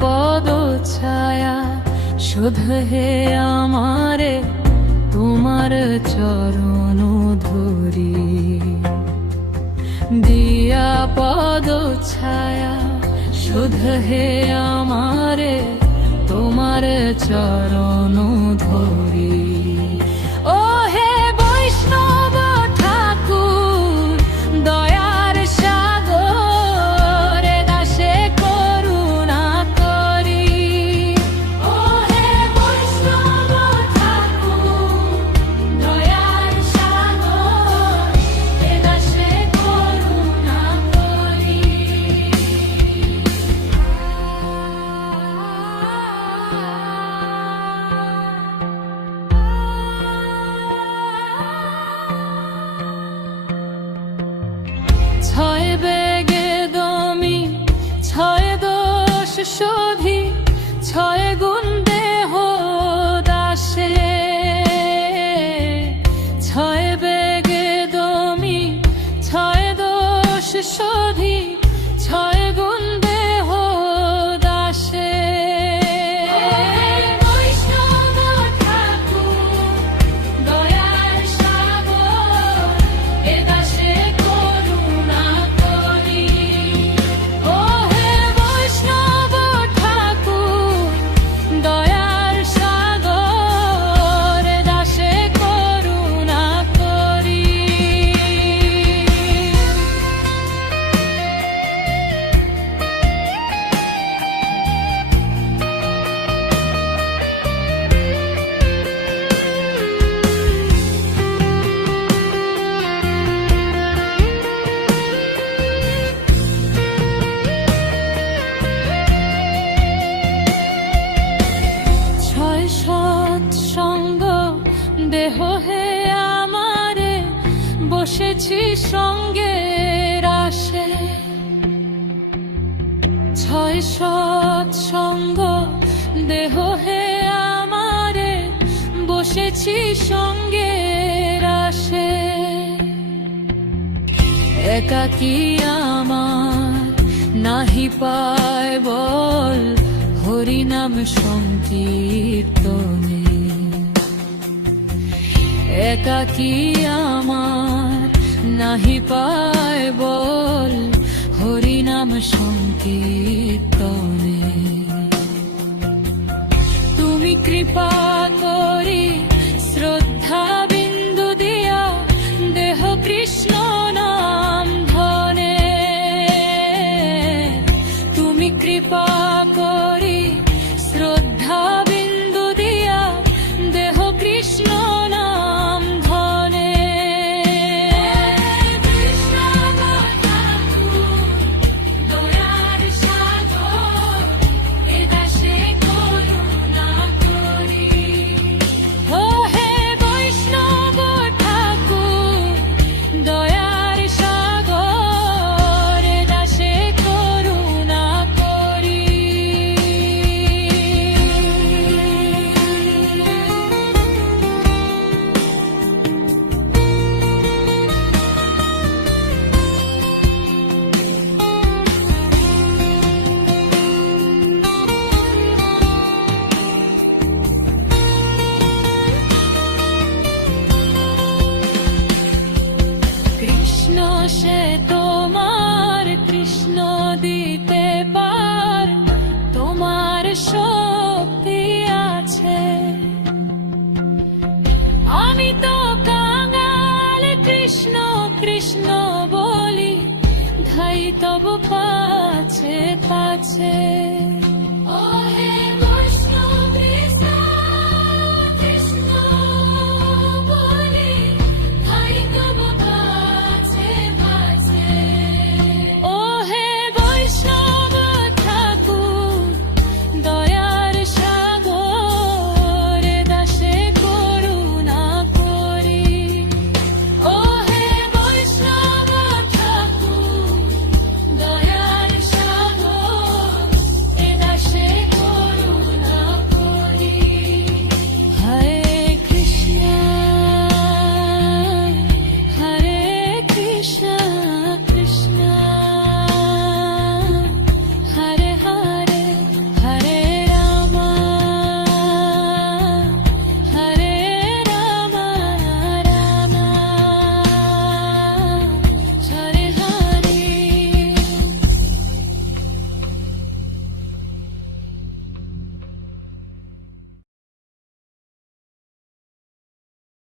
পদ ছায়া শুধু হে আমারে তোমার চরণ ধরি। দিয়া পদ ছায়া শুধু হে আমারে তোমার চরণ ধরি। ও হে বৈষ্ণব ঠাকুর দয়ার সাগর দাসে করুণা করি। ও হে বৈষ্ণব ঠাকুর দয়ার সাগর দাসে করুণা করি। ছয় বেগে দমি ছয় দোষ শোধি ছয় গুণ দেহ দাসে। ছয় বেগে দমি ছয় দোষ শোধি ছয় গুণ দেহ দাসে। বৈষ্ণব ঠাকুর দয়ার সাগর এ দাসে করুণা করি। ও হে বৈষ্ণব ঠাকুর দয়ার সাগর এ দাসে করুণা করি। ছয় সৎসঙ্গ দেহ হে আমারে বসেছি সঙ্গের আসে। ছয় সৎসঙ্গ দেহ হে আমারে বসেছি সঙ্গের আসে। একাকী আমার নাহি পায় বল হরিনাম সংকীর্তনে। একাকী আমার নাহি পায় বল হরিনাম সংকীর্তনে। তুমি কৃপা করি শ্রদ্ধা বিন্দু দিয়া দেহ কৃষ্ণ নাম ধনে। তুমি কৃপা করি শ্রদ্ধা বিন্দু দিয়া দেহ কৃষ্ণ নাম ধনে। বৈষ্ণব ঠাকুর দয়ার সাগর এ দাসে করুণা করি। ও হে বৈষ্ণব ঠাকুর দয়ার সাগর এ দাসে করুণা করি। কৃষ্ণ সে তোমার কৃষ্ণ দিতে পার তোমার শক্তি আছে। আমি তো কাঙাল কৃষ্ণ কৃষ্ণ বলি ধাই তব পাছে পাছে। ও হে